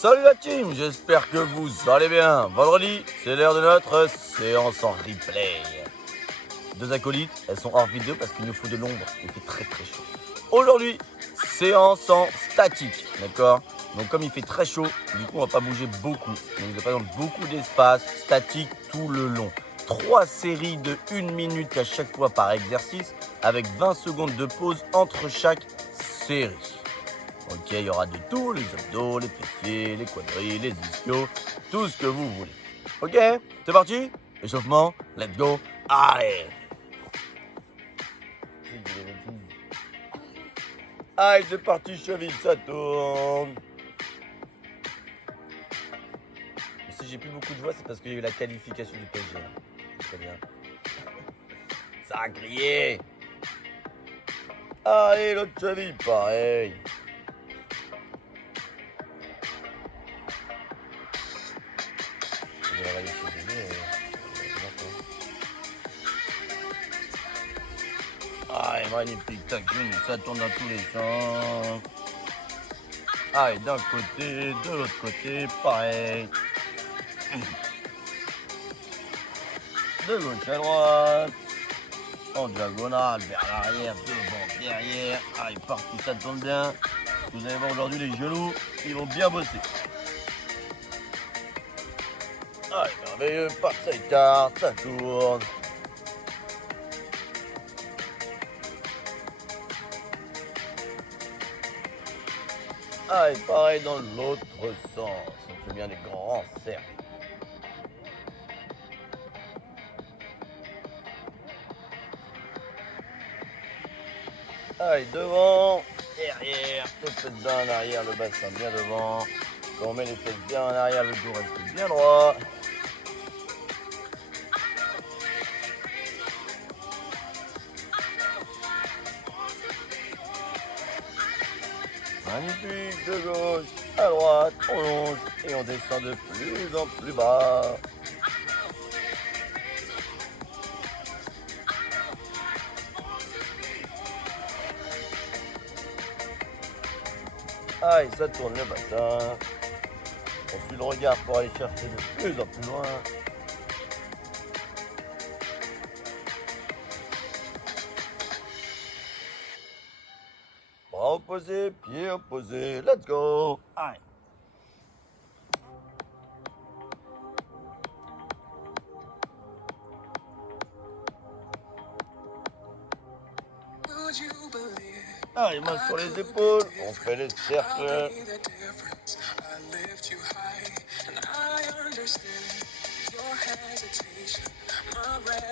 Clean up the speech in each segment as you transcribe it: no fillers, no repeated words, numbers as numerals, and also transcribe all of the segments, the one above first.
Salut la team, j'espère que vous allez bien. Vendredi, c'est l'heure de notre séance en replay. Deux acolytes, elles sont hors vidéo parce qu'il nous faut de l'ombre. Il fait très très chaud. Aujourd'hui, séance en statique, d'accord? Donc comme il fait très chaud, du coup on va pas bouger beaucoup. Donc vous avez beaucoup d'espace statique tout le long. 3 séries de 1 minute à chaque fois par exercice avec 20 secondes de pause entre chaque série. Ok, il y aura de tout, les abdos, les fessiers, les quadrilles, les ischios, tout ce que vous voulez. Ok, c'est parti? Échauffement, let's go, allez! Allez, c'est parti, cheville, ça tourne! Et si j'ai plus beaucoup de voix, c'est parce qu'il y a eu la qualification du PSG. Très bien. Ça a crié! Allez, l'autre cheville, pareil! Allez, magnifique, tac, ça tourne dans tous les sens. Allez, d'un côté, de l'autre côté, pareil. De gauche à droite. En diagonale, vers l'arrière, devant, derrière. Allez, partout, ça tourne bien. Vous allez voir aujourd'hui les genoux, ils vont bien bosser. Allez, merveilleux, pas ça écarte, ça tourne. Allez, pareil dans l'autre sens. On fait bien des grands cercles. Allez, devant, derrière, les fesses bien en arrière, le bassin bien devant. Quand on met les fesses bien en arrière, le dos reste bien droit. Magnifique, de gauche à droite, on longe et on descend de plus en plus bas. Allez, ça tourne le bassin. On suit le regard pour aller chercher de plus en plus loin. Bras opposés, pieds opposés, let's go. Allez. Allez, mains sur les épaules, on fait les cercles.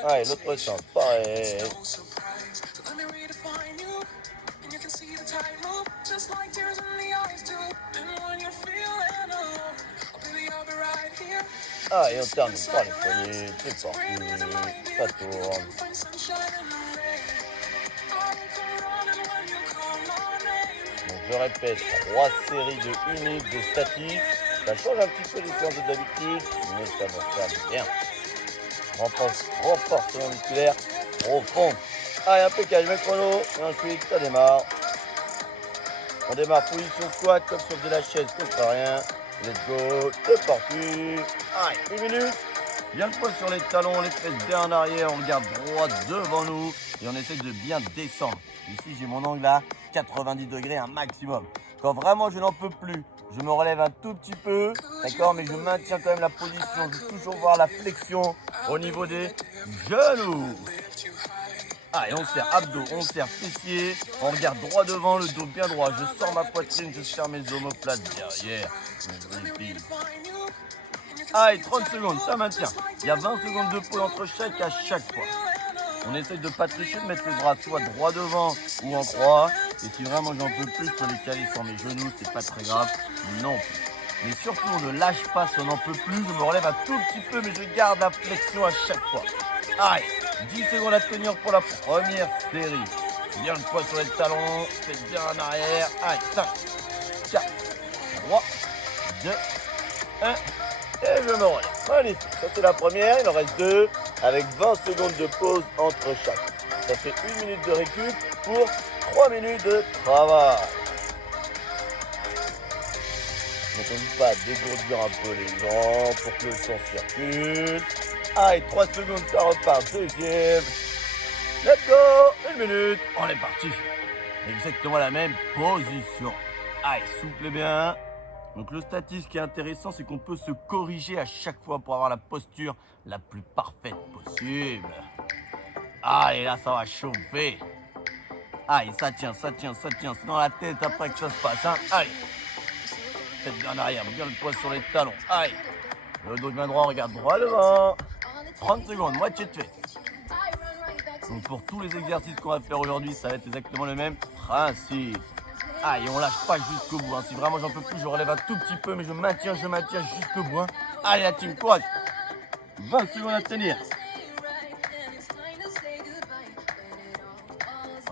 Allez, l'autre sens, pareil. Ah, et on termine par les poignets, c'est parti, ça tourne. Donc je répète, 3 séries de 1 minute de statique. Ça change un petit peu les séances d'habitude, mais ça va faire bien. Renforcement musculaire profond. Allez, impeccable, je mets le chrono, et ensuite ça démarre. On démarre position squat comme si on faisait la chaise, contre rien. Let's go, c'est parti. Allez, 1 minute. Bien le poids sur les talons, les fesses bien en arrière, on regarde droit devant nous et on essaie de bien descendre. Ici, j'ai mon angle à 90 degrés, un maximum. Quand vraiment je n'en peux plus, je me relève un tout petit peu, d'accord, mais je maintiens quand même la position. Je veux toujours voir la flexion au niveau des genoux. Allez, on serre abdos, on serre fessiers, on regarde droit devant, le dos bien droit. Je sors ma poitrine, je serre mes omoplates derrière. Allez, 30 secondes, ça maintient. Il y a 20 secondes de pause entre chaque à chaque fois. On essaye de pas tricher, de mettre les bras soit droit devant ou en croix. Et si vraiment j'en peux plus, je peux les caler sur mes genoux, c'est pas très grave non plus. Mais surtout, on ne lâche pas si on n'en peut plus. Je me relève un tout petit peu, mais je garde la flexion à chaque fois. Allez, 10 secondes à tenir pour la première série. Bien le poids sur les talons, faites bien en arrière. Allez, 5, 4, 3, 2, 1. Et je me relève. Magnifique. Ça c'est la première, il en reste 2 avec 20 secondes de pause entre chaque. Ça fait 1 minute de récup pour 3 minutes de travail. Donc on n'oublie pas dégourdir un peu les jambs pour que le sang circule. Allez, 3 secondes, ça repart. Deuxième. Let's go. 1 minute. On est parti. Exactement la même position. Allez, soufflez bien. Donc le statisme qui est intéressant, c'est qu'on peut se corriger à chaque fois pour avoir la posture la plus parfaite possible. Allez, là, ça va chauffer. Allez, ça tient. C'est dans la tête après que ça se passe. Hein. Allez. Tête bien en arrière, bien le poids sur les talons. Allez. Le dos bien droit, regarde droit devant. 30 secondes, moitié de fait. Donc pour tous les exercices qu'on va faire aujourd'hui, ça va être exactement le même principe. Allez, on lâche pas jusqu'au bout. Hein. Si vraiment j'en peux plus, je relève un tout petit peu, mais je maintiens jusqu'au bout. Hein. Allez, la team, courage. 20 secondes à tenir.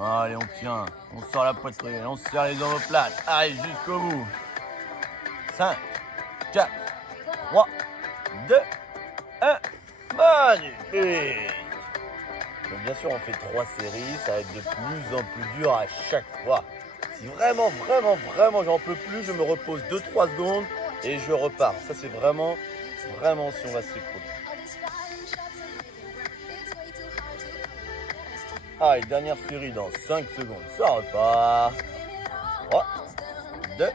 Allez, on tient. On sort la poitrine, on serre les omoplates. Allez, jusqu'au bout. 5, 4, 3, 2, 1. Magnifique. Donc bien sûr, on fait 3 séries. Ça va être de plus en plus dur à chaque fois. Si vraiment j'en peux plus, je me repose 2-3 secondes et je repars. Ça, c'est vraiment si on va s'écrouler. Allez, dernière série dans 5 secondes. Ça repart. 3, 2,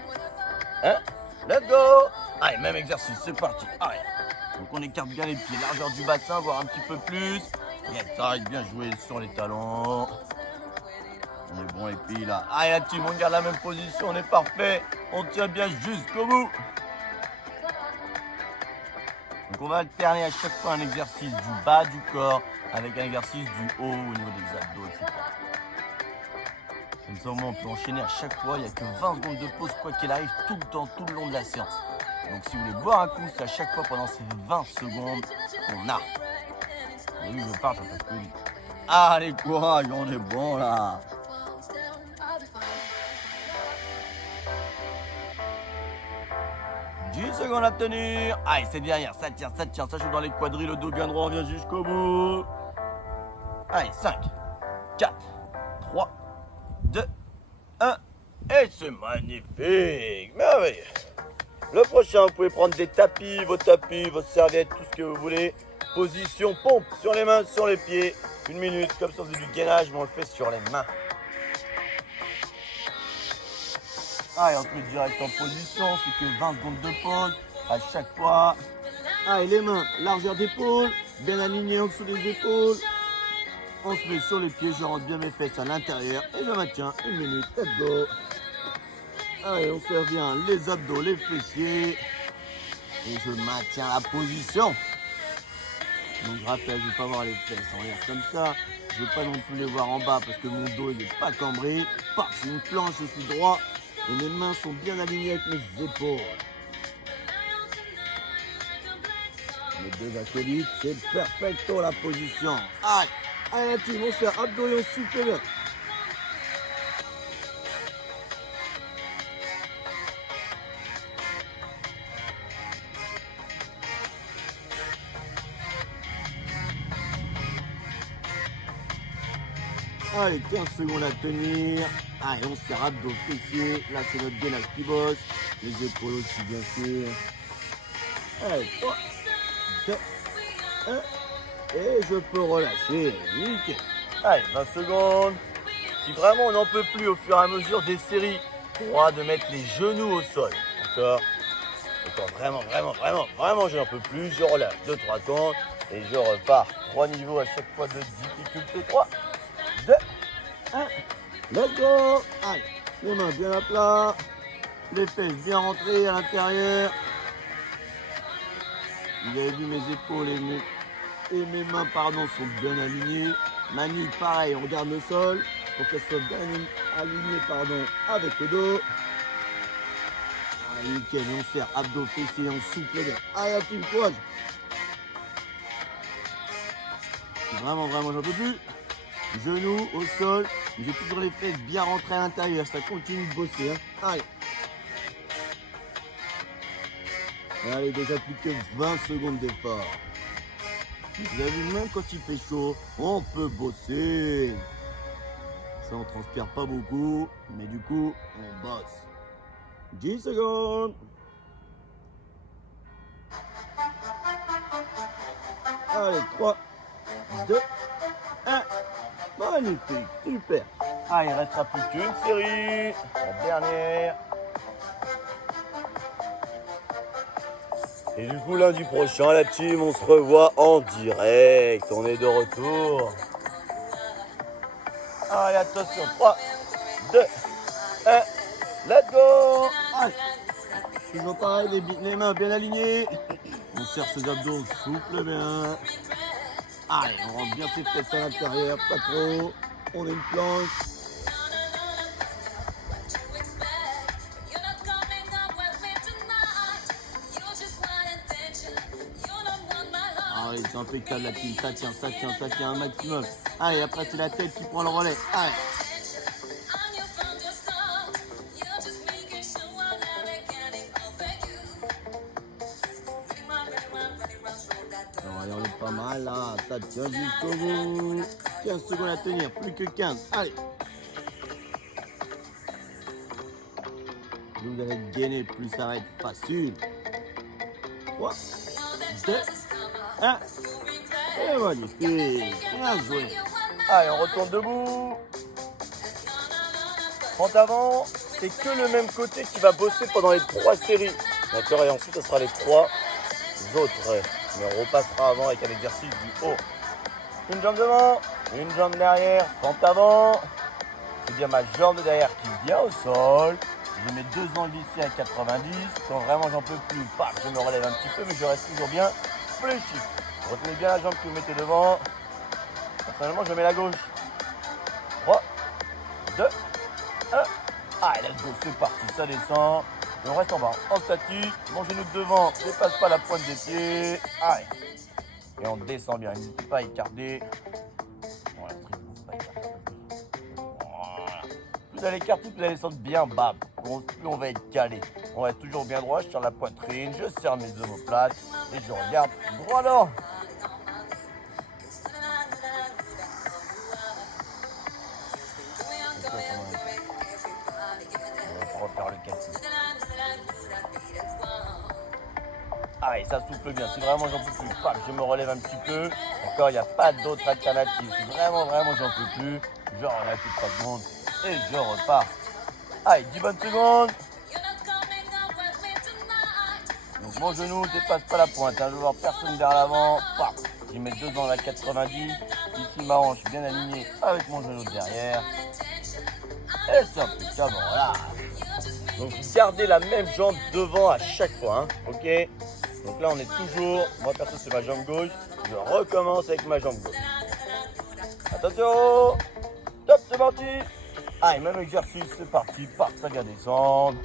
1. Let's go. Allez, même exercice, c'est parti. Allez. Donc on écarte bien les pieds, largeur du bassin, voire un petit peu plus. Yes, arrête bien jouer sur les talons. On est bon et puis là. Allez la team, on garde la même position, on est parfait. On tient bien jusqu'au bout. Donc on va alterner à chaque fois un exercice du bas du corps avec un exercice du haut au niveau des abdos, etc. Comme ça au moins on peut enchaîner à chaque fois. Il n'y a que 20 secondes de pause quoi qu'il arrive tout le temps, tout le long de la séance. Donc si vous voulez boire un coup, c'est à chaque fois pendant ces 20 secondes qu'on a. Et lui je pars, ça passe plus vite. Allez courage, on est bon là. Secondes à tenir. Allez, c'est derrière, ça tient, ça joue dans les quadrilles, le dos bien droit, on vient jusqu'au bout. Allez, 5, 4, 3, 2, 1. Et c'est magnifique, merveilleux. Le prochain, vous pouvez prendre des tapis, vos serviettes, tout ce que vous voulez. Position pompe sur les mains, sur les pieds. 1 minute, comme ça, c'est du gainage, mais on le fait sur les mains. Allez, on se met direct en position, c'est que 20 secondes de pause à chaque fois. Allez, les mains, largeur d'épaule, bien alignées en dessous des épaules. On se met sur les pieds, je rentre bien mes fesses à l'intérieur et je maintiens 1 minute, let's go. Allez, on serre bien les abdos, les fessiers. Et je maintiens la position. Donc je rappelle, je ne vais pas voir les fesses en l'air comme ça. Je ne vais pas non plus les voir en bas parce que mon dos n'est pas cambré. Paf, c'est une planche, je suis droit. Et mes mains sont bien alignées avec mes épaules. Mes 2 acolytes, c'est perfecto la position. Allez, allez la team, on serre abdos et on souffle bien. Allez, 15 secondes à tenir. Allez, on serre abdos, fessiers. Là, c'est notre gainage qui bosse. Les épaules aussi, bien sûr. Allez, 3, 2, 1. Et je peux relâcher. Nickel. Allez, 20 secondes. Si vraiment on n'en peut plus au fur et à mesure des séries, on aura de mettre les genoux au sol. D'accord? Vraiment, je n'en peux plus. Je relâche 2-3 comptes et je repars. 3 niveaux à chaque fois de difficulté. 3, 2, 1. Let's go. Allez, les mains bien à plat. Les fesses bien rentrées à l'intérieur. Vous avez vu mes épaules et mes mains sont bien alignées. Ma nuque, pareil, on regarde le sol pour qu'elle soit bien alignée avec le dos. Allez, nickel, on serre abdos, fessiers, on souffle bien. Allez, la team, courage. Vraiment, j'en peux plus. Genoux au sol. J'ai toujours les fesses bien rentrées à l'intérieur. Ça continue de bosser. Hein. Allez. Allez, déjà plus que 20 secondes d'effort. Vous avez vu, même quand il fait chaud, on peut bosser. Ça, on transpire pas beaucoup, mais du coup, on bosse. 10 secondes. Allez, 3, 2, 1. Magnifique, super. Ah, il ne restera plus qu'une série. La dernière. Et du coup, lundi prochain, la team, on se revoit en direct. On est de retour. Allez, attention. 3, 2, 1. Let's go. Allez. Toujours pareil, les mains bien alignées. On serre ses abdos, souple bien. Allez, on rentre bien ses fesses à l'intérieur, pas trop. On a une planche. Allez, c'est impeccable la team, ça tient un maximum. Allez, après c'est la tête qui prend le relais. Allez. Allez, on est pas mal là, ça tient jusqu'au bout. 15 secondes à tenir, plus que 15. Allez. Plus vous allez gainer, plus ça va être facile. 3, 2, 1. Et magnifique. Bien joué. Allez, on retourne debout. En avant, c'est que le même côté qui va bosser pendant les 3 séries. D'accord, et ensuite, ce sera les 3 autres. Mais on repassera avant avec un exercice du haut. Une jambe devant, une jambe derrière, pente avant. C'est bien ma jambe de derrière qui vient au sol. Je mets 2 angles ici à 90. Quand vraiment j'en peux plus, paf, je me relève un petit peu, mais je reste toujours bien fléchi. Retenez bien la jambe que vous mettez devant. Personnellement, je mets la gauche. 3, 2, 1. Allez, let's go, c'est parti, ça descend. Et on reste en bas, en statique. Mon genou de devant ne dépasse pas la pointe des pieds. Allez. Et on descend bien. N'hésitez pas à écarter. Voilà, plus vous allez écarter, plus vous allez descendre bien bas. Plus on va être calé. On reste toujours bien droit. Je tire la poitrine. Je serre mes omoplates. Et je regarde droit là. On va refaire le calcul. Allez, ça souffle bien. Si vraiment j'en peux plus, paf, je me relève un petit peu. Encore, il n'y a pas d'autre alternative. Si vraiment j'en peux plus, je relève toutes 3 secondes et je repars. Allez, 10 bonnes secondes. Donc mon genou ne dépasse pas la pointe. Je veux voir personne derrière l'avant. Paf, je mets 2 angles à 90. Ici, ma hanche bien alignée avec mon genou derrière. Et c'est impeccable, voilà. Donc vous gardez la même jambe devant à chaque fois, hein, ok? Donc là on est toujours, moi perso c'est ma jambe gauche, je recommence avec ma jambe gauche. Attention, top, c'est parti. Allez, même exercice, c'est parti, paf, ça vient descendre.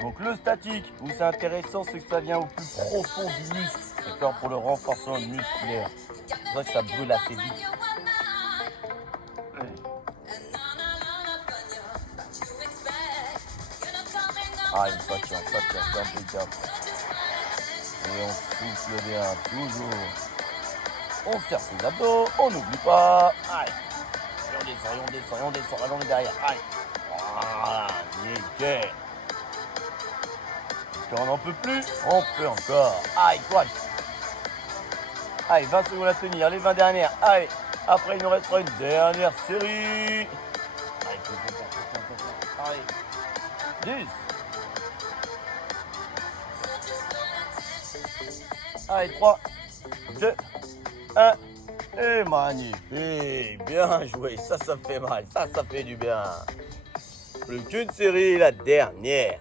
Donc le statique, où c'est intéressant, c'est que ça vient au plus profond du muscle, d'accord, pour le renforcement musculaire. C'est vrai que ça brûle assez vite. Allez, ça tient, c'est impeccable. Et on souffle bien, toujours. On serre ses abdos, on n'oublie pas. Allez, et on descend, allons derrière. Allez, voilà, nickel. Quand on n'en peut plus, on peut encore. Allez, courage. Allez, 20 secondes à tenir, les 20 dernières. Allez, après il nous restera une dernière série. Allez, allez. 10. Allez, 3, 2, 1. Et magnifique. Bien joué. Ça fait mal. Ça fait du bien. Plus qu'une série, la dernière.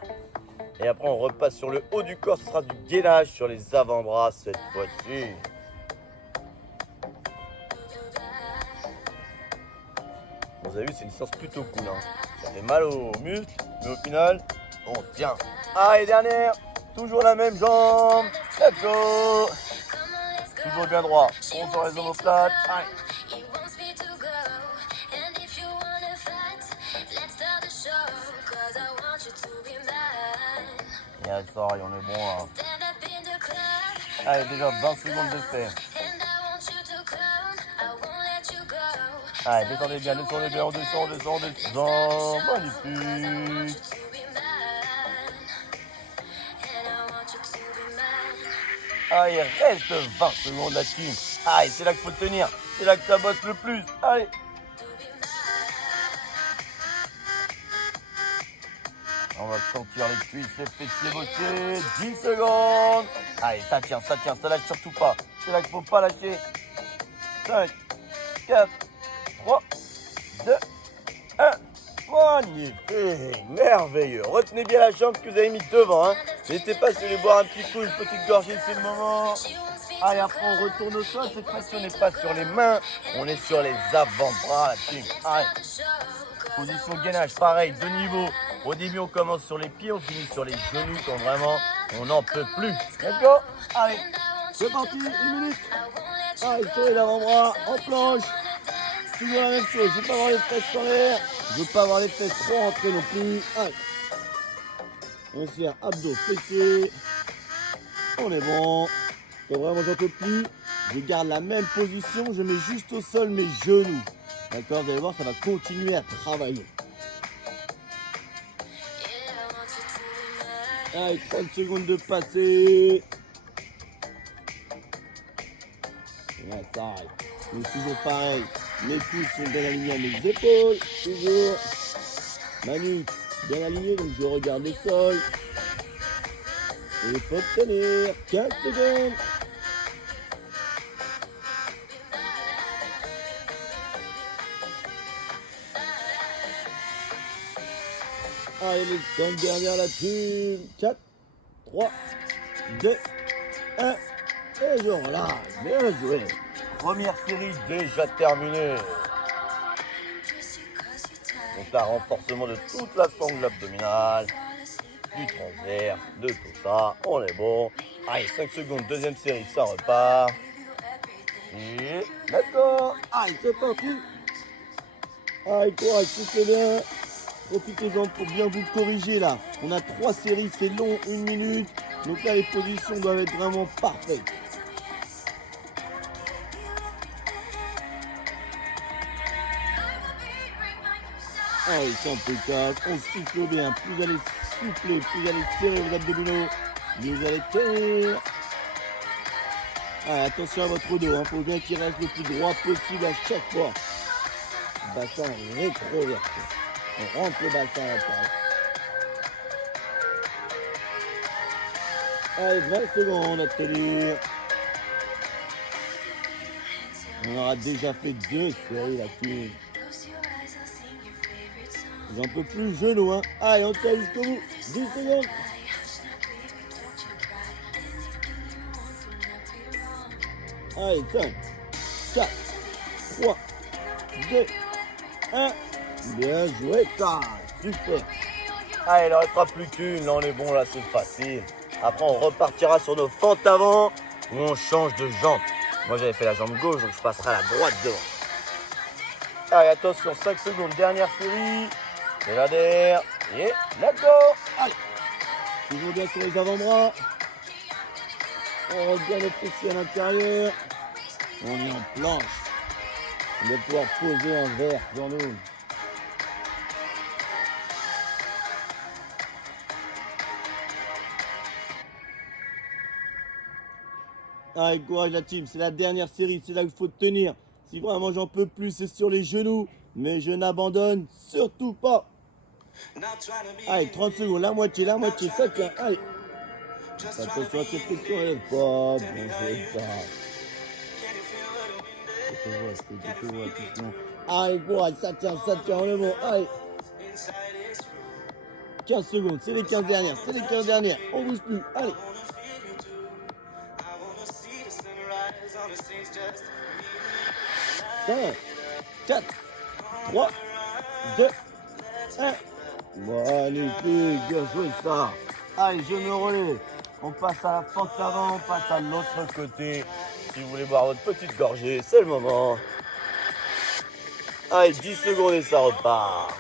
Et après, on repasse sur le haut du corps. Ce sera du gainage sur les avant-bras cette fois-ci. Bon, vous avez vu, c'est une séance plutôt cool. Hein. Ça fait mal aux muscles, mais au final, on tient. Allez, dernière. Toujours la même jambe. Let's go. Toujours bien droit. On sort les omoplates. Allez. Et ça, on est bon. Hein. Allez, déjà 20 secondes de fait. Allez, descendez bien, on descend. Magnifique. Ah, il reste 20 secondes la team. Allez, c'est là qu'il faut tenir. C'est là que ça bosse le plus. Allez. On va sentir les cuisses, les fessiers bosser. 10 secondes. Allez, ça tient, ça lâche surtout pas. C'est là qu'il faut pas lâcher. 5, 4, 3, 2, 1. Magnifique, merveilleux. Retenez bien la jambe que vous avez mis devant. N'hésitez pas si vous voulez boire un petit coup, une petite gorgée, c'est le moment. Allez, après on retourne au sol. Cette fois-ci, on n'est pas sur les mains, on est sur les avant-bras, la team. Allez. Position gainage, pareil, deux niveaux. Au début, on commence sur les pieds, on finit sur les genoux quand vraiment on n'en peut plus. Let's go. Allez, c'est parti, 1 minute. Allez, sur les avant-bras, en planche. Toujours la même chose, je veux pas avoir les fesses sur l'air. Je veux pas avoir les fesses trop rentrées non plus. Allez. On va faire abdos, fessiers. On est bon. Quand vraiment j'en peux plus, je garde la même position, je mets juste au sol mes genoux. D'accord, vous allez voir, ça va continuer à travailler. Allez, 30 secondes de passé. Ouais, ça arrête. Donc toujours pareil, les pouces sont bien alignés à mes épaules, toujours. Ma nuque bien alignée, donc je regarde le sol. Et il faut tenir 15 secondes. Allez, les 5 dernières là-dessus. 4, 3, 2, 1. Et je relâche. Bien joué. Première série déjà terminée. Donc là, renforcement de toute la sangle abdominale, du transverse, de tout ça. On est bon. Allez, 5 secondes, deuxième série, ça repart. Et d'accord. Allez, c'est parti. Allez, courage, c'est bien. Profitez-en pour bien vous corriger là. On a 3 séries, c'est long, 1 minute. Donc là, les positions doivent être vraiment parfaites. Allez, c'est impeccable. On souffle bien. Plus vous allez souffler, plus vous allez serrer vos abdominaux, mieux vous allez tenir. Allez, attention à votre dos. Faut bien qu'il reste le plus droit possible à chaque fois. Bassin rétroversé. On rentre le bassin à l'intérieur. Allez, 20 secondes à tenir. On aura déjà fait 2 séries là-dessus. J'en peux plus, genou, hein. Allez, on tient jusqu'au bout. 10 secondes. Allez, 5, 4, 3, 2, 1. Bien joué, ça. Super. Allez, il ne restera plus qu'une. Là, on est bon, là, c'est facile. Après, on repartira sur nos fentes avant où on change de jambe. Moi, j'avais fait la jambe gauche, donc je passerai à la droite devant. Allez, attention, 5 secondes. Dernière série. C'est la dernière. Et let's go. Allez. Toujours bien sur les avant-bras. On regarde le fessier à l'intérieur. On est en planche. On va pouvoir poser un verre sur nous. Allez, courage la team, c'est la dernière série, c'est là qu'il faut tenir. Si vraiment j'en peux plus, c'est sur les genoux. Mais je n'abandonne surtout pas. Allez, 30 secondes, la moitié, ça tient. Allez. Attention à cette flexion, elle lève pas. Bon, c'est ça. Je te vois, doucement. Allez, courage, ça tient, on est bon. Allez. 15 secondes, c'est les 15 dernières, On bouge plus, allez. 5, 4, 3, 2, 1. Magnifique, bien joué ça. Allez, je me relève. On passe à la fente avant, on passe à l'autre côté. Si vous voulez boire votre petite gorgée, c'est le moment. Allez, 10 secondes et ça repart.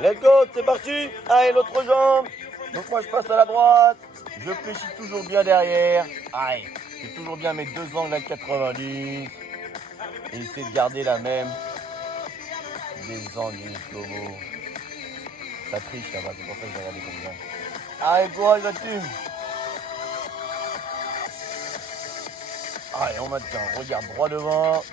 Let's go, c'est parti. Allez, l'autre jambe. Donc moi je passe à la droite. Je fléchis toujours bien derrière. Allez, j'ai toujours bien mes 2 angles à 90. Et essayer de garder la même des angles jusqu'au bout. ça triche là-bas, c'est pour ça que j'ai regardé comme ça. Allez, courage la team. Allez, on maintient, regarde droit devant.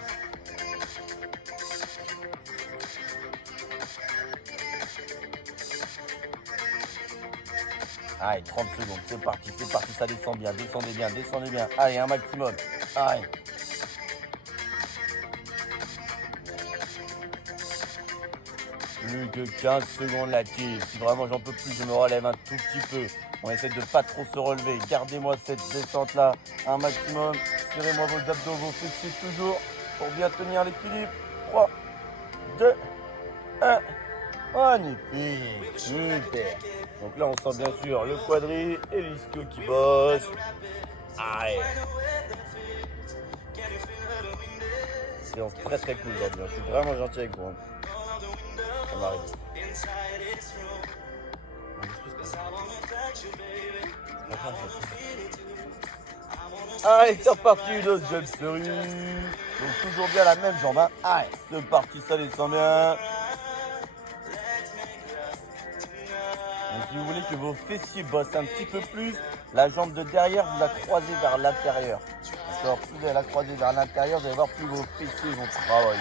Allez, 30 secondes, c'est parti, ça descend bien, descendez bien. Allez, un maximum. Allez. Plus que 15 secondes la team. Si vraiment j'en peux plus, je me relève un tout petit peu. On essaie de pas trop se relever. Gardez-moi cette descente là un maximum. Serrez-moi vos abdos, vos fessiers toujours pour bien tenir l'équilibre. 3, 2, 1. Magnifique, super. Donc là on sent bien sûr le quadri et l'ischio qui bosse. Allez. Séance très très cool aujourd'hui. Je suis vraiment gentil avec vous. Ça m'arrive. Allez, c'est reparti, deuxième série. Donc toujours bien la même jambe. Hein. Allez, c'est parti, ça descend bien. Donc si vous voulez que vos fessiers bossent un petit peu plus, la jambe de derrière, vous la croisez vers l'intérieur. D'accord, plus vous la croisez vers l'intérieur, vous allez voir plus vos fessiers vont travailler.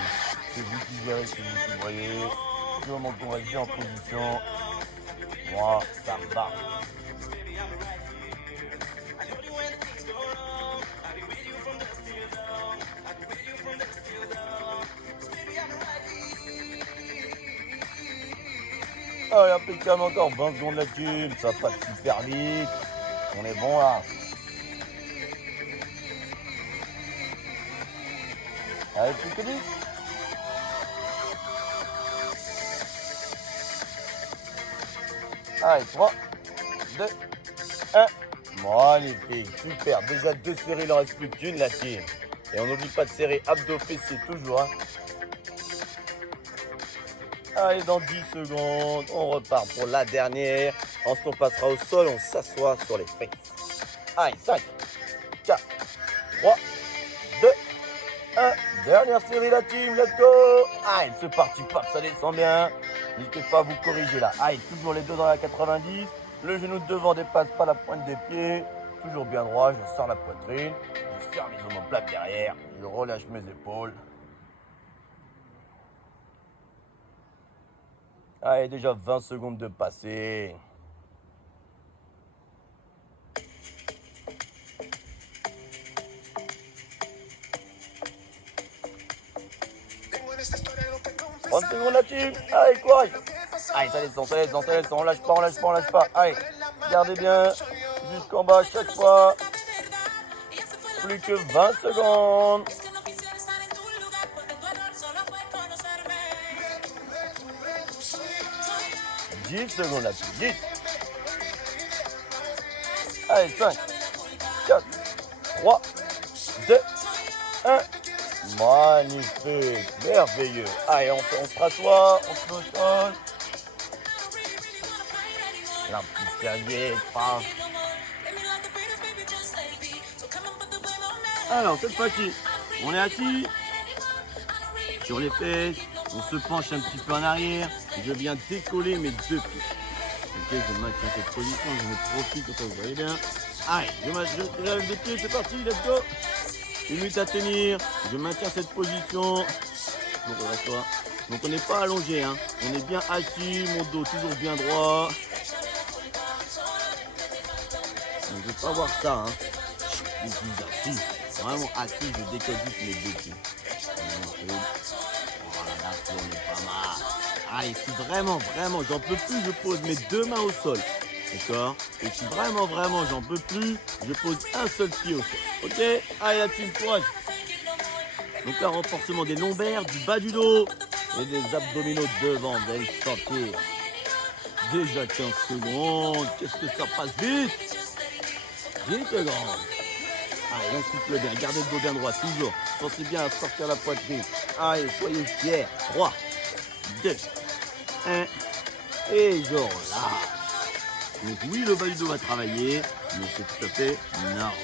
C'est vous qui gérez, c'est vous qui voyez. Du moment qu'on reste bien en position, moi, ça me va. Allez, impeccable, encore 20 secondes la team, ça passe super vite. On est bon là. Allez, plus que 10. Allez, 3, 2, 1. Magnifique, super. Déjà 2 séries, il en reste plus qu'une la team. Et on n'oublie pas de serrer abdos fessiers toujours. Hein. Allez, dans 10 secondes, on repart pour la dernière. Ensuite, on passera au sol, on s'assoit sur les fesses. Allez, 5, 4, 3, 2, 1. Dernière série, la team, let's go. Allez, c'est parti, paf, ça descend bien. N'hésitez pas à vous corriger là. Allez, toujours les deux dans la 90. Le genou de devant dépasse pas la pointe des pieds. Toujours bien droit, je sors la poitrine. Je serre mes omoplates derrière. Je relâche mes épaules. Allez, déjà 20 secondes de passé. « 30 secondes la team. Allez, courage. Allez, ça descend, on lâche pas. Allez, gardez bien jusqu'en bas chaque fois. Plus que 20 secondes. 10 secondes là-dessus. 10. Allez, 5, 4, 3, 2, 1. Magnifique, merveilleux. Allez, on se rassoit, on se met au sol. La petite serviette, paf. Alors, cette fois-ci, on est assis sur les fesses. On se penche un petit peu en arrière. Je viens décoller mes 2 pieds. Ok, je maintiens cette position, je me profite, comme ça vous voyez bien. Allez, je lève les pieds, c'est parti, let's go. 1 minute à tenir, je maintiens cette position. Donc on reste là. Donc on n'est pas allongé, hein. On est bien assis, mon dos toujours bien droit. Donc, je ne veux pas voir ça, hein. Je suis assis, vraiment assis, je décolle juste mes 2 pieds. Voilà, là, on est pas mal. Allez, si vraiment, j'en peux plus, je pose mes 2 mains au sol. D'accord? Et si vraiment, j'en peux plus, je pose un seul pied au sol. Ok? Allez, la team, courage. Donc là, renforcement des lombaires, du bas du dos et des abdominaux devant. Vous allez le sentir. Déjà 15 secondes. Qu'est-ce que ça passe vite? 10 secondes. Allez, on souffle bien. Gardez le dos bien droit, toujours. Pensez bien à sortir la poitrine. Allez, soyez fiers. 3, 2, 1. Et je relâche. Donc oui, le bas du dos va travailler, mais c'est tout à fait normal.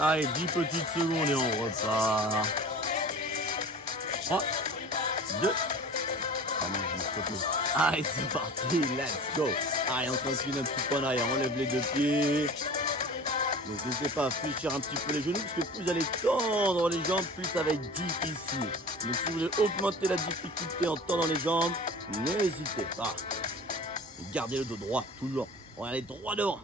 Allez, 10 petites secondes et on repart. 3, 2. Ah non, je me propose. Allez, c'est parti, let's go. Allez, on s'incline un petit peu en arrière, on lève les deux pieds. Donc n'hésitez pas à fléchir un petit peu les genoux, parce que plus vous allez tendre les jambes, plus ça va être difficile. Donc si vous voulez augmenter la difficulté en tendant les jambes, n'hésitez pas. Et gardez le dos droit, toujours. On va aller droit devant.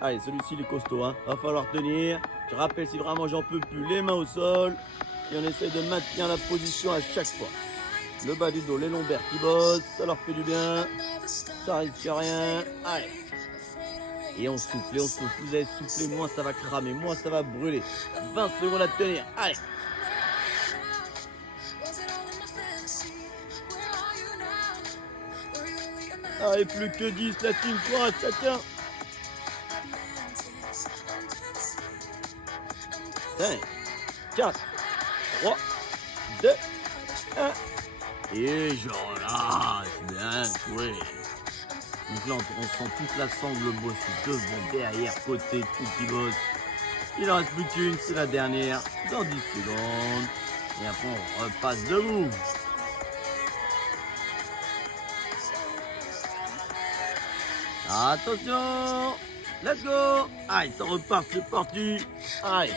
Allez, celui-ci il est costaud, hein. Va falloir tenir. Je rappelle, si vraiment j'en peux plus, les mains au sol. Et on essaye de maintenir la position à chaque fois. Le bas du dos, les lombaires qui bossent, ça leur fait du bien. Ça risque rien. Allez. Et on souffle, et on souffle. Plus vous allez souffler, moins ça va cramer, moins ça va brûler. 20 secondes à tenir. Allez. Allez, plus que 10, la team, courage, chacun. 5, 4, 3, 2, 1. Et je relâche. Bien joué. Donc là, on sent toute la sangle bosser devant, derrière, côté, tout qui bosse. Il en reste plus qu'une, c'est la dernière, dans 10 secondes. Et après, on repasse debout. Attention, let's go. Allez, ça repart, c'est parti. Allez,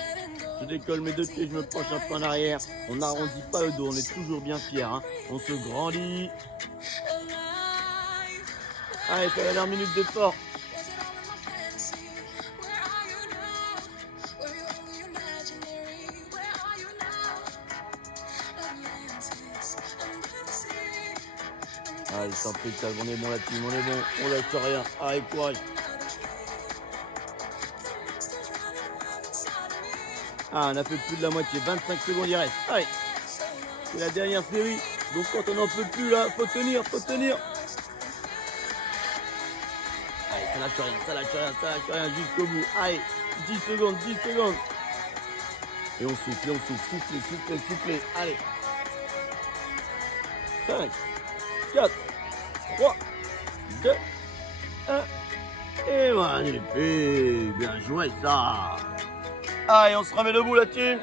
je décolle mes deux pieds, je me penche un peu en arrière. On n'arrondit pas le dos, on est toujours bien fiers. Hein. On se grandit. Allez, ça va aller en minute d'effort. Allez, c'est impeccable, on est bon la team, on est bon, on lâche rien. Allez, courage. Ah, on a fait plus de la moitié, 25 secondes il reste. Allez, c'est la dernière série. Donc quand on n'en peut plus là, faut tenir, faut tenir. Allez, ça lâche rien, ça lâche rien, ça lâche rien jusqu'au bout. Allez, 10 secondes, 10 secondes. Et on souffle, soufflez, soufflez, soufflez. Allez. 5, 4, 3, 2, 1. Et magnifique, bien joué ça. Allez, on se remet debout la team.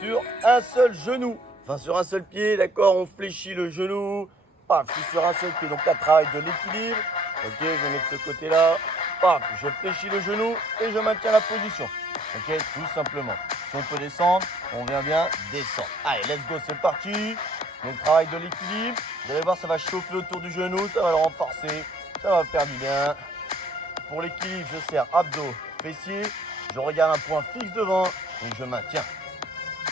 Sur un seul genou, enfin sur un seul pied, d'accord, on fléchit le genou. Paf, je suis sur un seul pied, donc là, travail de l'équilibre. Ok, je vais mettre ce côté-là. Paf, je fléchis le genou et je maintiens la position. Ok, tout simplement. Si on peut descendre, on vient bien descendre. Allez, let's go, c'est parti. Donc, travail de l'équilibre. Vous allez voir, ça va chauffer autour du genou, ça va le renforcer. Ça va faire du bien. Pour l'équilibre, je serre abdos, fessiers. Je regarde un point fixe devant et je maintiens.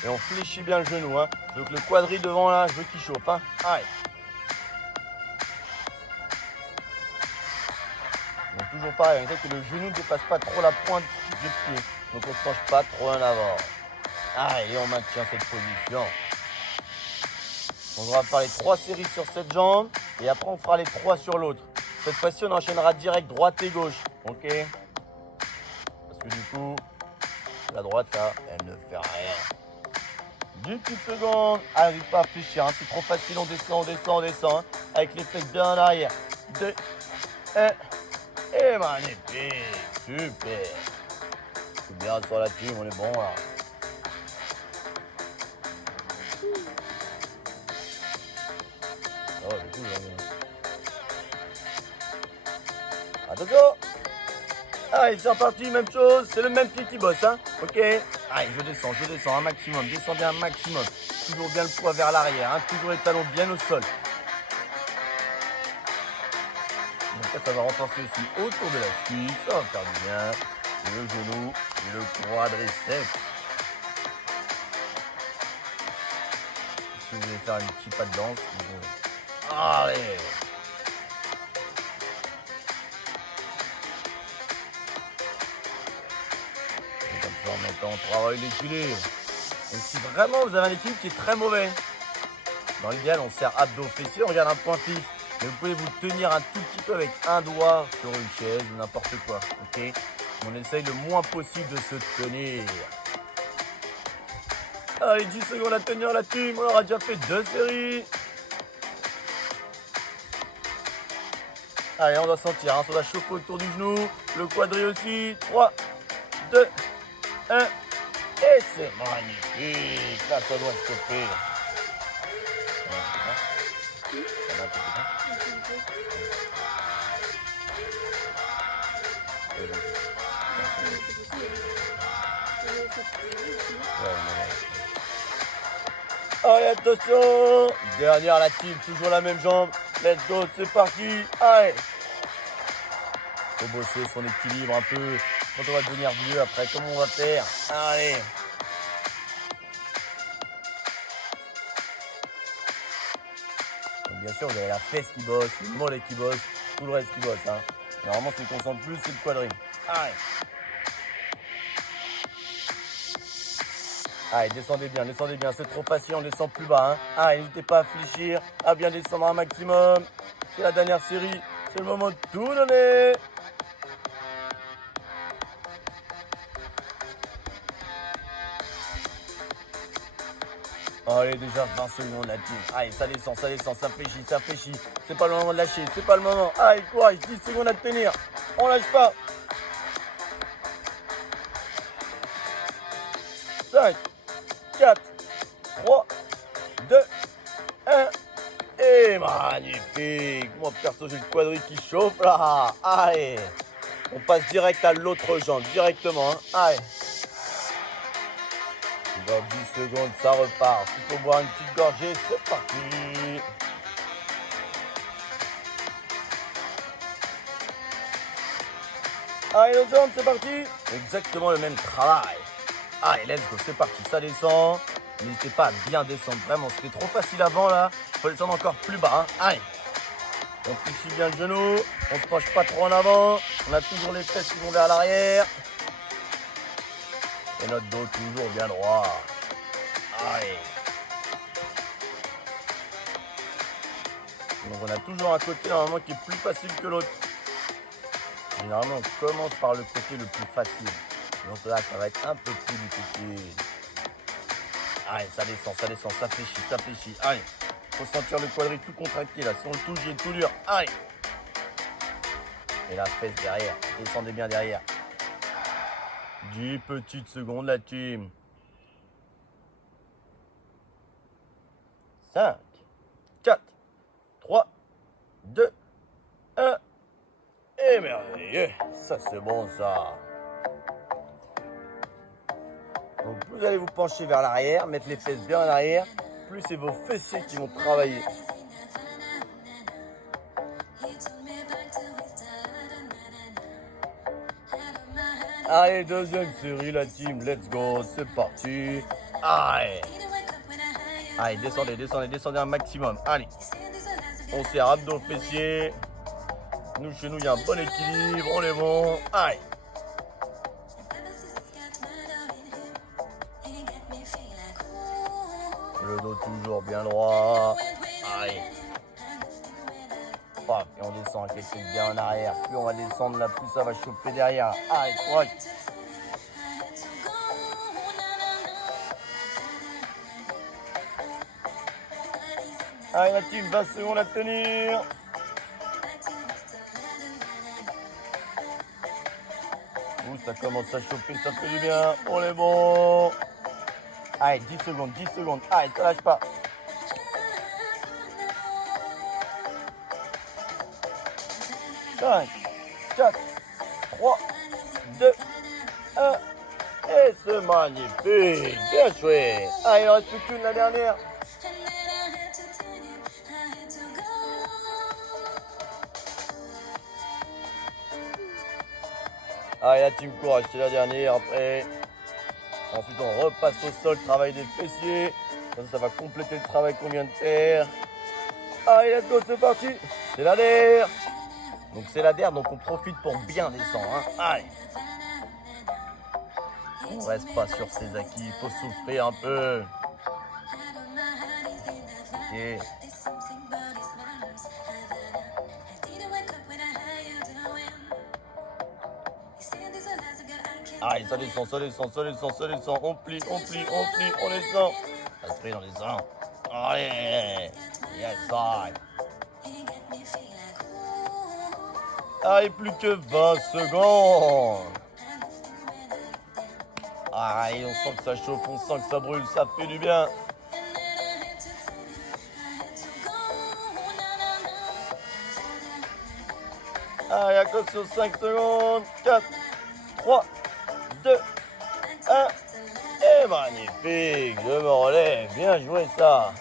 Et on fléchit bien le genou. Hein. Donc, le quadri devant là, je veux qu'il chauffe. Hein. Allez. Donc, toujours pareil, on sait que le genou ne dépasse pas trop la pointe du pied. Donc, on ne se penche pas trop en avant. Allez, on maintient cette position. On va faire les 3 séries sur cette jambe. Et après, on fera les 3 sur l'autre. Cette fois-ci, on enchaînera direct droite et gauche. Ok? Parce que du coup, la droite, là, elle ne fait rien. 10 petites secondes. Allez, pas à réfléchir. Hein. C'est trop facile. On descend, on descend, on descend. Hein. Avec les fesses bien en arrière. 2, 1. Et magnifique. Super. C'est bien sur la team. On est bon, là. Oh, c'est cool, hein. Attention. Allez, c'est reparti, même chose. C'est le même pied qui bosse, hein. Ok. Allez, je descends un maximum. Descendez un maximum. Toujours bien le poids vers l'arrière, hein. Toujours les talons bien au sol. Donc là, ça va renforcer aussi autour de la cuisse. Ça va faire du bien. Le genou et le quadriceps. Si vous voulez faire une petite pas de danse, allez. Et comme ça, en mettant en travail l'équilibre. Et si vraiment vous avez un équilibre qui est très mauvais, dans l'idéal, on serre abdos fessiers, on regarde un point fixe. Mais vous pouvez vous tenir un tout petit peu avec un doigt sur une chaise ou n'importe quoi. Ok? On essaye le moins possible de se tenir. Allez, 10 secondes à tenir la team. On aura déjà fait 2 séries. Allez, on doit sentir, hein, ça doit chauffer autour du genou. Le quadri aussi. 3, 2, 1. Et c'est magnifique. Là, ça doit chauffer. Allez, attention. Dernière la team, toujours la même jambe. Let's go, c'est parti. Allez. Faut bosser son équilibre un peu. Quand on va devenir vieux après, comment on va faire? Allez. Donc, bien sûr, vous avez la fesse qui bosse, le mollet qui bosse, tout le reste qui bosse. Hein. Normalement, ce qui concentre plus, c'est le quadri. Allez. Allez, descendez bien, c'est trop patient, on descend plus bas. Hein. Allez, n'hésitez pas à fléchir, à bien descendre un maximum. C'est la dernière série, c'est le moment de tout donner. Allez, déjà 20 secondes la team. Allez, ça descend, ça fléchit. C'est pas le moment de lâcher, c'est pas le moment. Allez, courage, 10 secondes à tenir. On lâche pas. 5, 4, 3, 2, 1. Et magnifique. Moi, perso, j'ai le quadri qui chauffe là. Allez. On passe direct à l'autre jambe, directement. Hein. Allez. Dans 10 secondes, ça repart. Il faut boire une petite gorgée, c'est parti. Allez, l'autre jambe, c'est parti. Exactement le même travail. Allez, let's go, c'est parti, ça descend. N'hésitez pas à bien descendre, vraiment, c'était trop facile avant là. Il faut descendre encore plus bas. Hein. Allez. On fléchit bien le genou, on se penche pas trop en avant. On a toujours les fesses qui vont vers l'arrière. Et notre dos toujours bien droit. Allez. Donc on a toujours un côté normalement qui est plus facile que l'autre. Généralement on commence par le côté le plus facile. Donc là ça va être un peu plus difficile. Allez, ça descend, ça fléchit. Allez, faut sentir le quadri tout contracté là. Si on le touche, il est tout dur. Allez. Et la fesse derrière. Descendez bien derrière. 10 petites secondes la team. 5, 4, 3, 2, 1. Et merveilleux. Ça c'est bon ça. Donc plus vous allez vous pencher vers l'arrière, mettre les fesses bien en arrière, plus c'est vos fessiers qui vont travailler. Allez, deuxième série la team, let's go, c'est parti. Allez. Allez, descendez un maximum. Allez. On serre abdos fessiers. Nous, chez nous, il y a un bon équilibre, on est bon. Allez. Le dos toujours bien droit. Allez. Et on descend avec les pieds bien en arrière. Plus on va descendre là, plus ça va chauffer derrière. Allez, courage. Allez la team, 20 secondes à tenir. Ouh, ça commence à chauffer, ça fait du bien. On est bon. Allez, 10 secondes. Allez, ça lâche pas. Cinq, 4, 3, 2, 1. Et c'est magnifique. Bien joué. Allez, il en reste plus qu'une, la dernière. Allez, la team courage, c'est la dernière. Après, ensuite, on repasse au sol, travail des fessiers. Ça va compléter le travail qu'on vient de faire. Allez, let's go, c'est parti. C'est la dernière. Donc c'est la dernière, donc on profite pour bien descendre. Hein. Allez. On reste pas sur ses acquis, il faut souffrir un peu. Ok. Allez, ça descend. On plie, on descend. Respire, on descend. Allez. Yes, side. Allez, plus que 20 secondes. Allez, on sent que ça chauffe, on sent que ça brûle, ça fait du bien. Allez, attention, 5 secondes. 4, 3, 2, 1. Et magnifique, je me relève. Bien joué ça.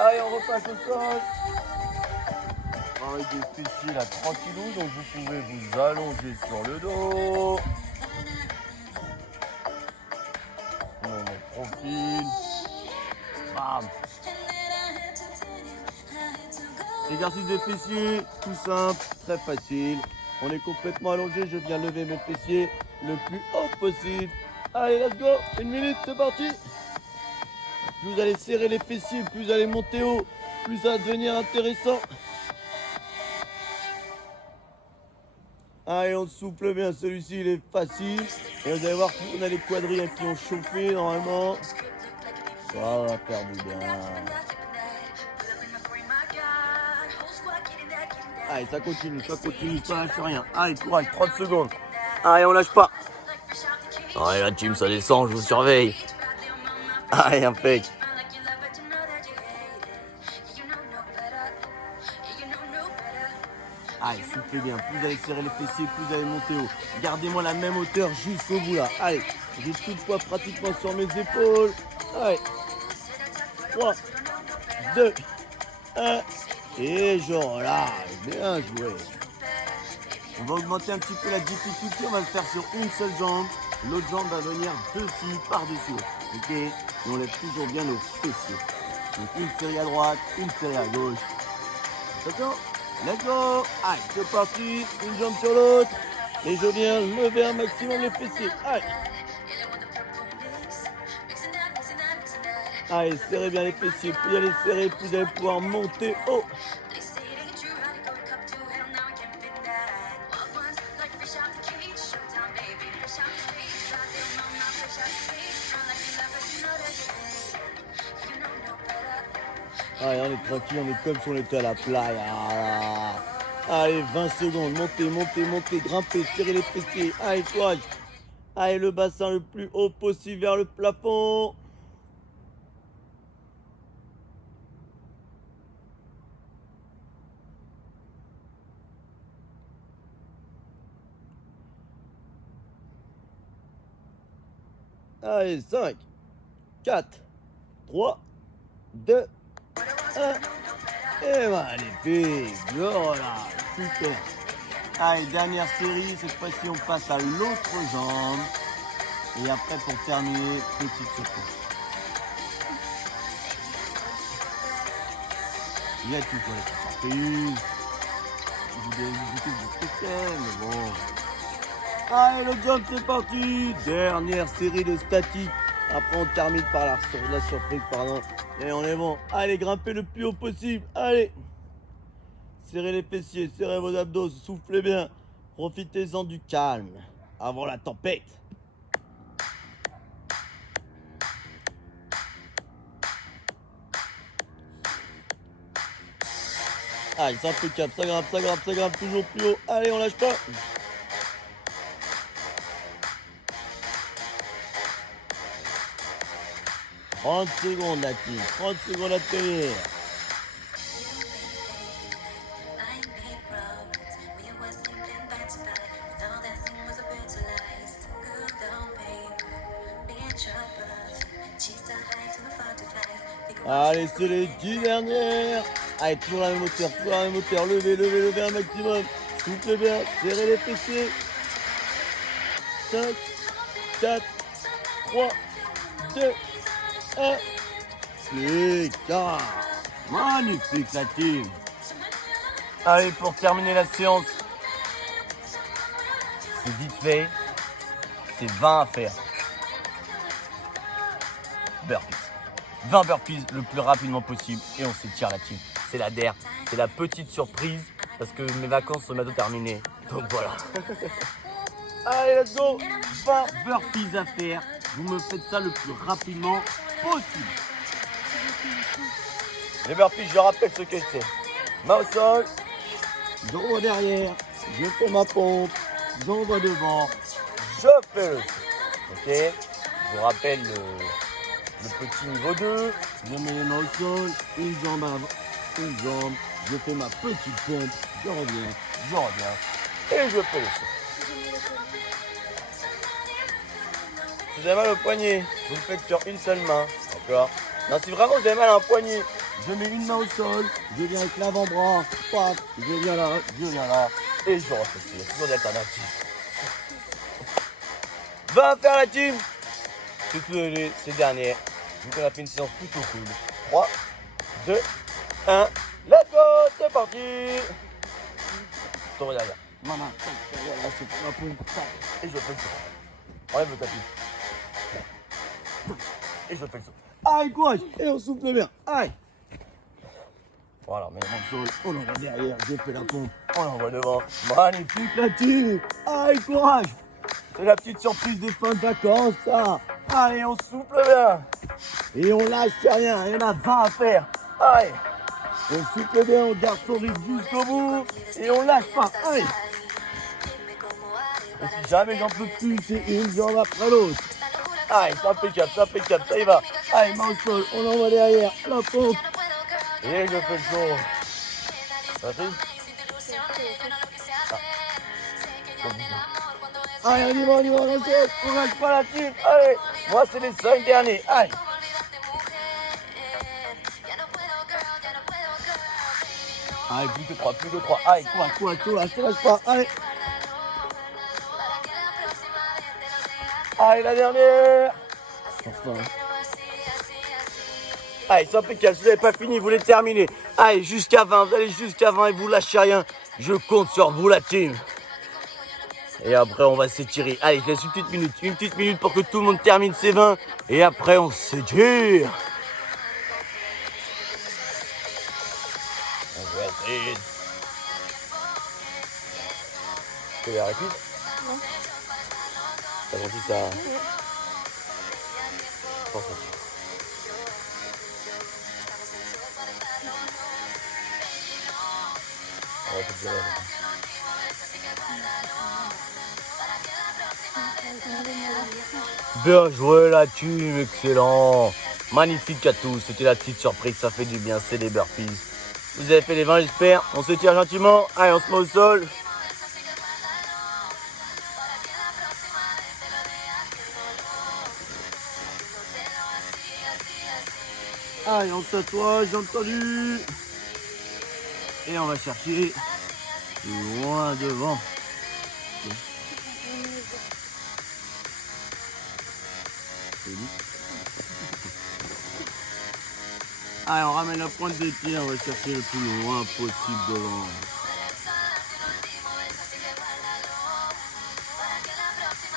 Allez, on repasse au sol. Avec des fessiers là tranquillou, donc vous pouvez vous allonger sur le dos. On met profil. Bam. Exercice des fessiers, tout simple, très facile. On est complètement allongé, je viens lever mes fessiers le plus haut possible. Allez, let's go, 1 minute, c'est parti. Plus vous allez serrer les fessiers, plus vous allez monter haut, plus ça va devenir intéressant. Allez, on souffle bien, celui-ci il est facile. Et vous allez voir qu'on a les quadrilles qui ont chauffé normalement. Ça va faire du bien. Allez, ça continue, ça lâche rien. Allez, courage, 30 secondes. Allez, on lâche pas. Allez, la team, ça descend, je vous surveille. Allez, impec. Allez, soufflez bien. Plus vous allez serrer les fessiers, plus vous allez monter haut. Gardez-moi la même hauteur jusqu'au bout là. Allez, j'ai tout le poids pratiquement sur mes épaules. Allez. 3, 2, 1. Et je relâche. Bien joué. On va augmenter un petit peu la difficulté. On va le faire sur une seule jambe. L'autre jambe va venir dessus, par-dessus. Ok. Et on lève toujours bien nos fessiers. Donc une série à droite, une série à gauche. Attention. Let's go. Allez, c'est parti. Une jambe sur l'autre. Et je viens lever un maximum les fessiers. Allez. Allez, serrez bien les fessiers. Plus vous allez serrer, plus vous allez pouvoir monter haut. Allez, on est tranquille, on est comme si on était à la plage. Allez, 20 secondes, montez, montez, montez, grimpez, serrez les fessiers. Allez, courage. Allez, le bassin le plus haut possible vers le plafond. Allez, 5, 4, 3, 2, 1. Et magnifique, je relâche, super. Allez, dernière série, cette fois-ci on passe à l'autre jambe. Et après pour terminer, petite surprise. Il y a toujours les petites surprises. Je vous ai dit ce que c'est, mais bon. Allez, le jump, c'est parti. Dernière série de statiques. Après, on termine par la surprise, pardon. Et on est bon. Allez, grimpez le plus haut possible. Allez. Serrez les fessiers, serrez vos abdos, soufflez bien. Profitez-en du calme avant la tempête. Allez, c'est impeccable, ça grimpe, ça grimpe, ça grimpe, toujours plus haut. Allez, on lâche pas. « 30 secondes la team, 30 secondes à tenir. Allez, c'est les 10 dernières. Allez, toujours la même hauteur, toujours la même hauteur. Levez, levez, levez un maximum. Soufflez bien, serrez les fessiers. 5, 4, 3, 2, 1. C'est car. Magnifique la team. Allez, pour terminer la séance, c'est vite fait. C'est 20 à faire. Burpees. 20 burpees le plus rapidement possible et on s'étire la team. C'est la DER, c'est la petite surprise parce que mes vacances sont bientôt terminées. Donc voilà. Allez, let's go. 20 burpees à faire. Vous me faites ça le plus rapidement possible. Les burpees, je rappelle ce que c'est. Main au sol, j'envoie derrière, je fais ma pompe, j'envoie devant, je fais le saut. Ok? Je vous rappelle le petit niveau 2. Je mets les mains au sol, une jambe avant, une jambe, je fais ma petite pompe, je reviens, et je fais le saut. Si vous avez mal au poignet, vous le faites sur une seule main, d'accord? Non, si vraiment vous avez mal à un poignet, je mets une main au sol, je viens avec l'avant-bras, paf, je viens là, et je refais. Il y a toujours d'alternatives. Va faire la team. Surtout ces derniers. Vu qu'on a fait une séance plutôt cool. 3, 2, 1, let's go, c'est parti. Tourne derrière. Maman, voilà, c'est ma pompe. Et je fais le saut. Enlève le tapis. Et je fais le saut. Aïe, courage. Et on souffle bien. Aïe. Voilà, mais mon sol, on envoie derrière, je fais la pompe, on envoie devant. Magnifique la team. Aïe, courage. C'est la petite surprise des fins de vacances, ça. Allez, on souffle bien. Et on lâche rien, il y en a 20 à faire. Allez. On souffle bien, on garde son rythme jusqu'au bout. Et on lâche pas. Allez. Et si jamais j'en peux plus, c'est une jambe après l'autre. Allez, c'est impeccable, ça y va. Allez, main au sol, on envoie derrière, la pompe. Et je fais le saut. Ça fait? Allez, on y va, on lâche pas la team. Allez, moi c'est les 5 derniers. Allez. Allez, plus que 3. Allez, courage, te lâche pas. Allez. Allez, la dernière. Enfin. Allez, c'est impeccable, si vous n'avez pas fini, vous les terminez. Allez, jusqu'à 20, vous allez jusqu'à 20 et vous lâchez rien. Je compte sur vous, la team. Et après, on va s'étirer. Allez, je laisse une petite minute pour que tout le monde termine ses 20. Et après, on s'étire. On va essayer. Tu veux arrêter? Non. T'as senti ça? Oui. On va s'étirer. Bien joué la team, excellent. Magnifique à tous, c'était la petite surprise, ça fait du bien, c'est des burpees. Vous avez fait les 20 j'espère, on s'étire gentiment, allez on se met au sol. Allez on s'assoit, j'ai entendu. Et on va chercher loin devant. Allez, on ramène la pointe des pieds, on va chercher le plus loin possible devant.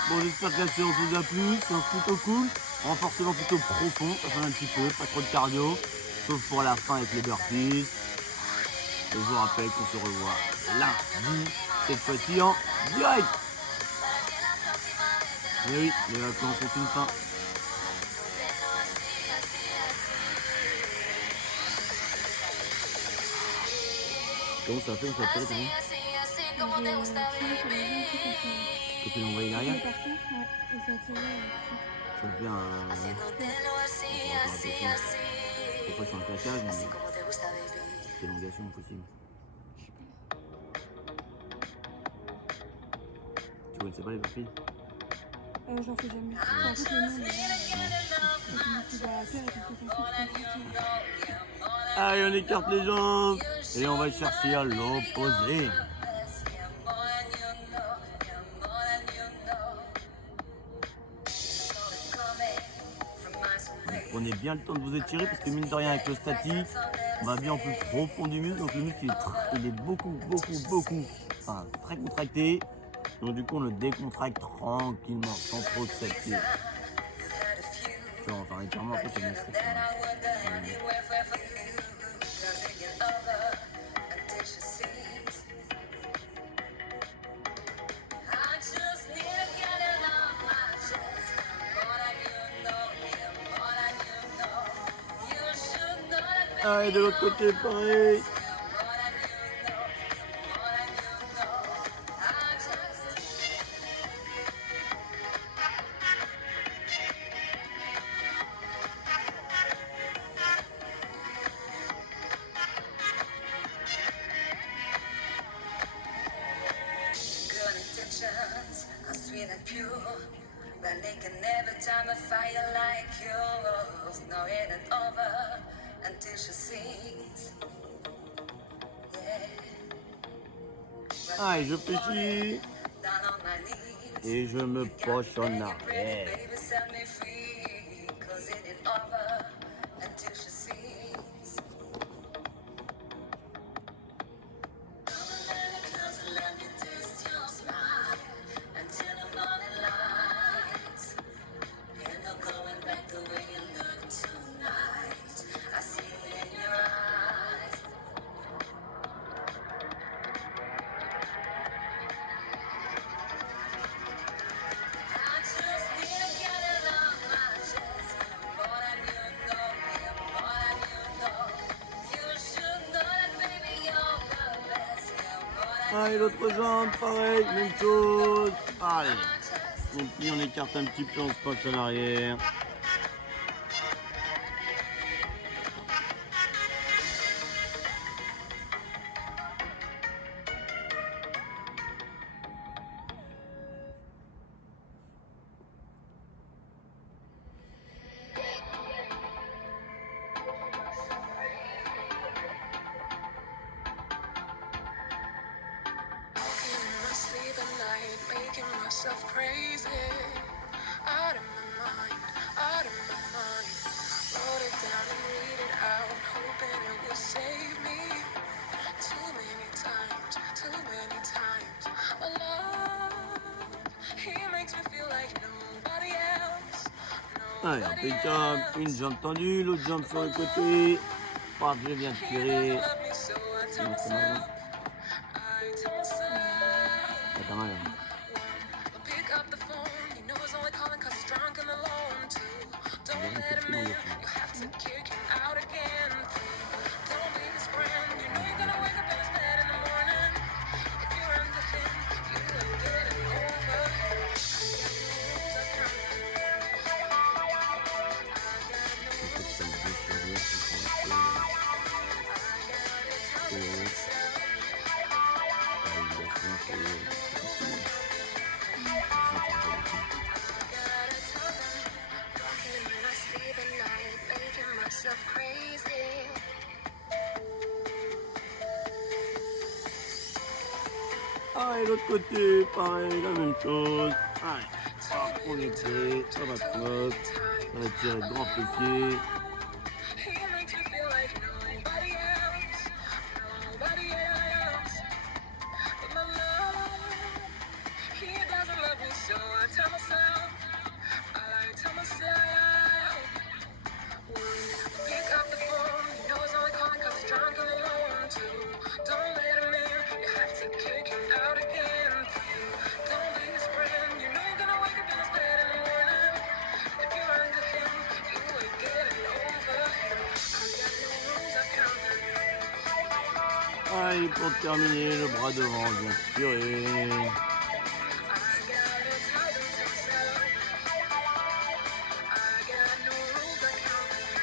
Bon, j'espère que la séance vous a plu, séance plutôt cool, renforcement plutôt profond, ça fait un petit peu, pas trop de cardio, sauf pour la fin avec les burpees. Et je vous rappelle qu'on se revoit lundi, cette fois-ci en direct. Et oui, les vacances ont une fin. Comment ça fait, ça fait quand même? Quand tu l'as envoyé derrière? Ça fait un... C'est pas sur un claquage, mais... C'est l'élongation possible. Tu connaissais pas les burpees? J'en fais jamais. Enfin, en fait, le nom, tu vas faire et tu fais ton truc. Allez, on écarte les jambes et on va chercher à l'opposé. Prenez bien le temps de vous étirer parce que mine de rien avec le statique, on va bien en plus profond du muscle. Donc le muscle il est beaucoup, enfin très contracté. Donc du coup on le décontracte tranquillement sans trop de fatigue. Tu vois, on va faire un étirement après c'est muscle. Ah, et de l'autre côté, pareil. Good intentions are sweet and pure, but they can never time a fire like yours. No, it ain't over until she sings. Yeah. Ah, et je fais ci. Down on my knees. Et je me penche en arrière. Baby, set me free, 'cause it ain't over until she sings. Come a little closer, let me taste your smile until the morning light. And no going back the way you look tonight. I see it in your eyes. I just need to get it off my chest. More than you know, yeah, more than you know. You should know that, baby, you're the best. Yeah, more than Ah, et l'autre jambe, pareil, même chose. Allez. On plie, on écarte un petit peu, on se penche en arrière. in my sleep at night, making myself crazy. Out of my mind, out of my mind. Wrote it down and read it out, hoping it will save me. Too many times. My love, he makes me feel like nobody else. Allez, Nobody impeccable. else. Une jambe tendue, l'autre jambe sur le côté. Paf, je viens de He tirer. doesn't love me, so I tell Non, c'est mal. myself. I tell myself. Ah, t'as mal. Hein. But pick up the phone, you know he's only calling cause he's drunk and alone too. Don't Bien, let qu'est-ce him qu'il in, m'en you have to kick him out again. Don't be his friend, you know you're gonna wake up in his bed in the morning. If you're under him, you ain't getting over him. I got no rules, I got no En fait, rules, ça me déchire. I gotta tell myself. Myself crazy. Ah, et l'autre côté, pareil, la même chose. Allez, hop, on est prêt, ça va top. Ça va tirer le grand fessier. He makes me feel like nobody else, nobody else. But my love, he doesn't love me, so I tell myself, pick up the phone, you know he's only calling cause he's drunk and alone too. Don't let him in, you have to kick him out again. Don't be his friend, you know you're gonna wake up in his bed in the morning. If you're under him, you ain't getting over him. I got no rules, I count them. Allez, pour terminer, le bras devant, je viens de tirer. I gotta tell them to myself. I got no rules, I count them.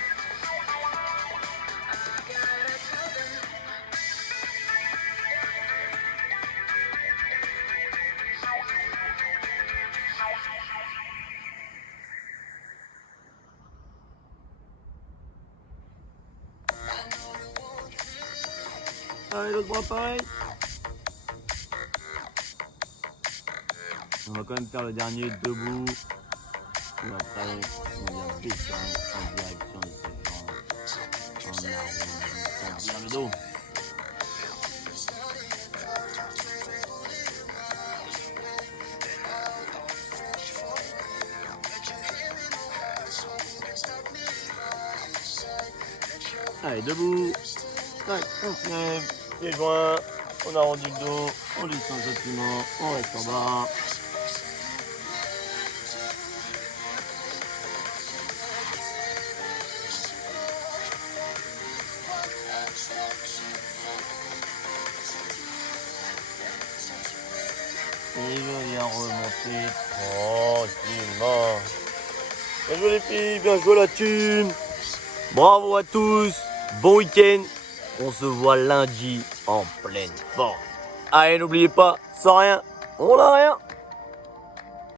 I gotta tell them. Allez, l'autre bras pareil. On va quand même faire le dernier debout. Et après, on vient descendre en direction de ce genre. En arrondissant bien le dos. Allez, debout. Tac, on se lève. Les joints. On arrondit le dos. On descend gentiment. On reste en bas. Et je viens remonter tranquillement. Bien joué les filles, bien joué la thune. Bravo à tous, bon week-end. On se voit lundi en pleine forme. Allez, n'oubliez pas, sans rien, on n'a rien.